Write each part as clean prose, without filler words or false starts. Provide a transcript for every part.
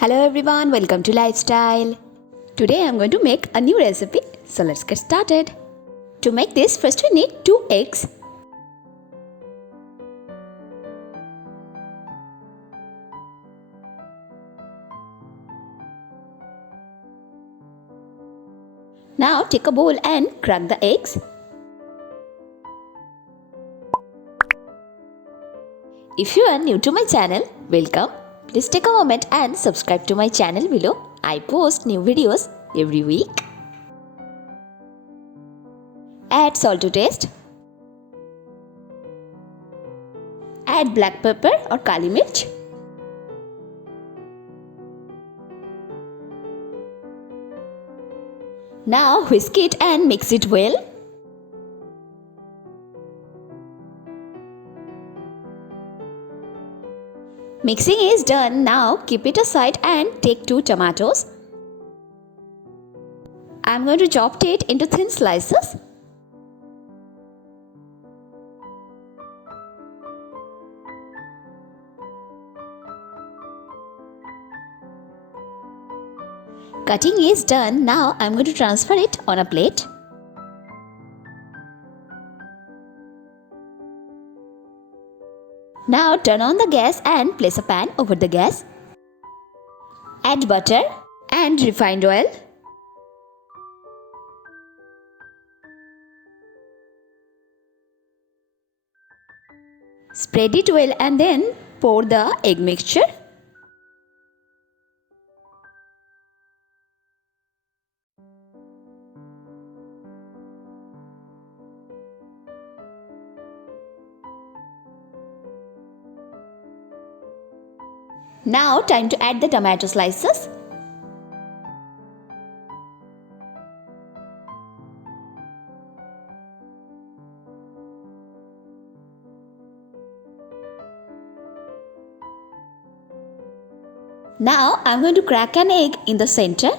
Hello everyone, welcome to Lifestyle. Today I'm going to make a new recipe, so let's get started. To make this, first we need 2 eggs. Now take a bowl and crack the eggs. If you are new to my channel, welcome. Please take a moment and subscribe to my channel below. I post new videos every week. Add salt to taste. Add black pepper or kali mirch. Now whisk it and mix it well. Mixing is done. Now keep it aside and take 2 tomatoes. I am going to chop it into thin slices. Cutting is done. Now I am going to transfer it on a plate. Now turn on the gas and place a pan over the gas. Add butter and refined oil. Spread it well and then pour the egg mixture. Now time to add the tomato slices. Now I am going to crack an egg in the center.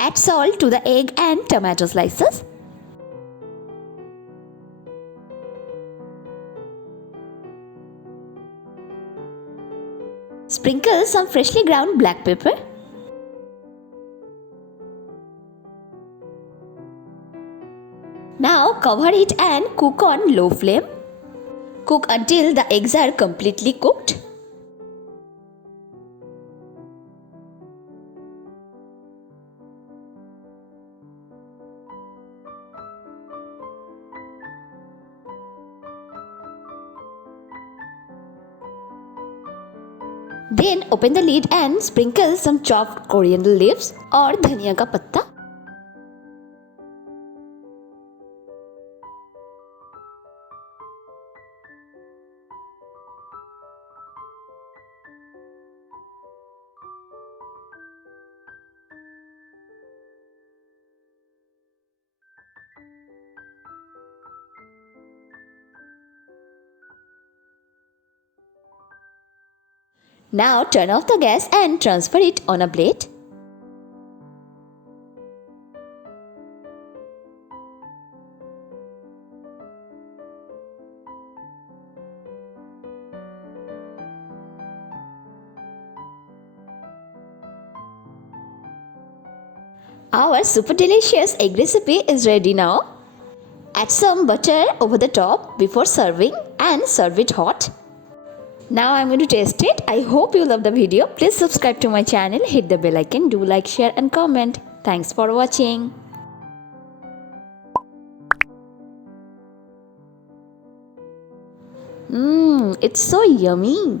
Add salt to the egg and tomato slices. Sprinkle some freshly ground black pepper. Now cover it and cook on low flame. Cook until the eggs are completely cooked. Then open the lid and sprinkle some chopped coriander leaves or dhania ka patta. Now turn off the gas and transfer it on a plate. Our super delicious egg recipe is ready now. Add some butter over the top before serving and serve it hot. Now I'm going to taste it. I hope you love the video. Please subscribe to my channel, hit the bell icon, do like, share and comment. Thanks for watching. It's so yummy.